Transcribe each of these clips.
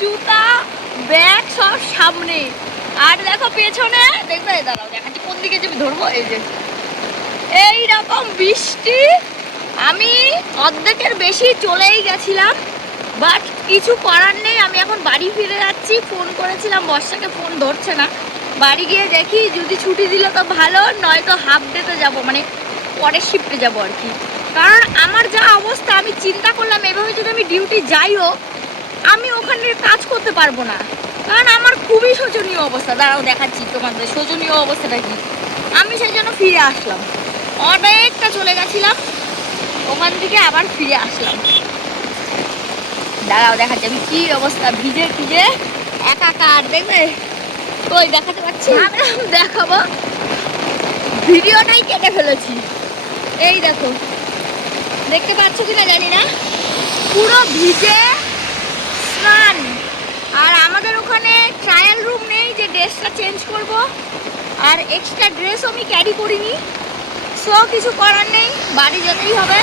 জুতা, ব্যাগ সব সামনে। আর দেখো পেছনে, দেখবে দাঁড়াও দেখাচ্ছি কোন দিকে যে ধরবো। এই যে এইরকম বৃষ্টি, আমি অর্ধেকের বেশি চলেই গেছিলাম, বাট কিছু করার নেই। আমি এখন বাড়ি ফিরে যাচ্ছি। ফোন করেছিলাম বর্ষাকে, ফোন ধরছে না। বাড়ি গিয়ে দেখি যদি ছুটি দিল তো ভালো, নয়তো হাফ ডেতে যাবো, মানে পরের শিফটে যাবো আর কি। কারণ আমার যা অবস্থা, আমি চিন্তা করলাম এভাবে যদি আমি ডিউটি যাইও, আমি ওখানে কাজ করতে পারবো না। কারণ আমার খুবই শোচনীয় অবস্থা। দাঁড়াও দেখাচ্ছি তোমাদের শোচনীয় অবস্থাটা কি। আমি সেই জন্য ফিরে আসলাম, অনেকটা চলে গেছিলাম, ওখান থেকে আবার ফিরে আসলাম। দাঁড়াও দেখাচ্ছি আমি কি অবস্থা, ভিজে ভিজে একাকার। দেখবে কই দেখাতে পাচ্ছি, দেখাবো, ভিডিওটাই কেটে ফেলেছি। এই দেখো, দেখতে পাচ্ছ কিনা জানি না, পুরো ভিজে স্নান। আর আমাদের ওখানে ট্রায়াল রুম নেই যে ড্রেসটা চেঞ্জ করব, আর এক্সট্রা ড্রেসও আমি ক্যারি করিনি। সো কিছু করার নেই, বাড়ি যেতেই হবে।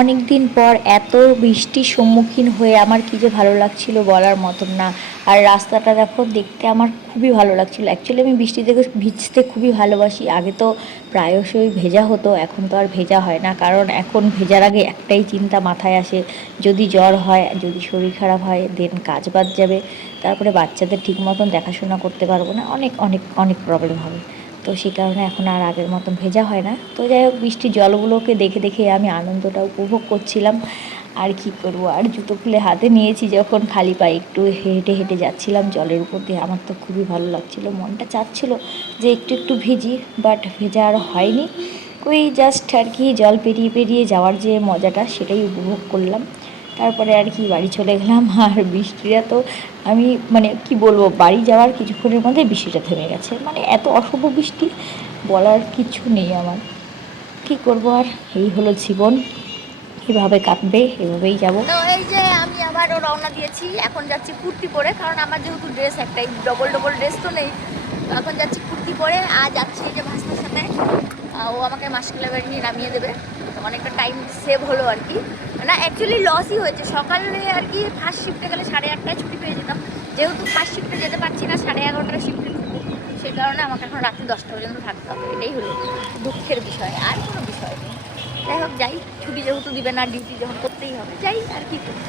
অনেক দিন পর এত বৃষ্টির সম্মুখীন হয়ে আমার কী যে ভালো লাগছিল বলার মতন না। আর রাস্তাটা দেখো, দেখতে আমার খুবই ভালো লাগছিল। অ্যাকচুয়ালি আমি বৃষ্টি থেকে ভিজতে খুবই ভালোবাসি। আগে তো প্রায়শই ভেজা হতো, এখন তো আর ভেজা হয় না। কারণ এখন ভেজার আগে একটাই চিন্তা মাথায় আসে, যদি জ্বর হয়, যদি শরীর খারাপ হয়, দেন কাজ বাদ যাবে, তারপরে বাচ্চাদের ঠিক মতন দেখাশোনা করতে পারবো না, অনেক অনেক অনেক প্রবলেম হবে। তো সেই কারণে এখন আর আগের মতন ভেজা হয় না। তো যাই হোক, বৃষ্টির জলগুলোকে দেখে দেখে আমি আনন্দটা উপভোগ করছিলাম। আর কি করব, আর জুতো খুলে হাতে নিয়েছি যখন, খালি পায়ে একটু হেঁটে হেঁটে যাচ্ছিলাম জলের উপর দিয়ে। আমার তো খুবই ভালো লাগছিল, মনটা চাচ্ছিল যে একটু একটু ভিজি, বাট ভেজা আর হয়নি। ওই জাস্ট আর কি জল পেরিয়ে পেরিয়ে যাওয়ার যে মজাটা, সেটাই উপভোগ করলাম। তারপরে আর কি বাড়ি চলে গেলাম। আর বৃষ্টিটা তো আমি মানে কি বলবো, বাড়ি যাওয়ার কিছুক্ষণের মধ্যে বৃষ্টিটা থেমে গেছে। মানে এত অশুভ বৃষ্টি, বলার কিছু নেই আমার। কী করবো আর, এই হলো জীবন, এভাবে কাটবে, এভাবেই যাব। তো এই যে আমি আবারও রওনা দিয়েছি, এখন যাচ্ছি কুর্তি পরে। কারণ আমার যেহেতু ড্রেস একটাই, ডবল ডবল ড্রেস তো নেই, তো এখন যাচ্ছি কুর্তি পরে। আর যাচ্ছি এই যে ভাস্তার সাথে, ও আমাকে মাসকালা বাড়ি নিয়ে নামিয়ে দেবে। তো অনেকটা টাইম সেভ হলো আর কি। না অ্যাকচুয়ালি লসই হয়েছে, সকালে আর কি ফার্স্ট শিফটে গেলে 8:30টায় ছুটি পেয়ে যেতাম। যেহেতু ফার্স্ট শিফটে যেতে পারছি না, 11:30টার শিফটে ঢুকবো, সেই কারণে আমাকে এখন রাত্রি 10টা পর্যন্ত থাকতে হবে। এটাই হলো দুঃখের বিষয়, আর কোনো বিষয় নেই। যাই হোক, যাই, ছুটি যেহেতু দিবে না, ডিউটি যখন করতেই হবে, যাই আর কি করি।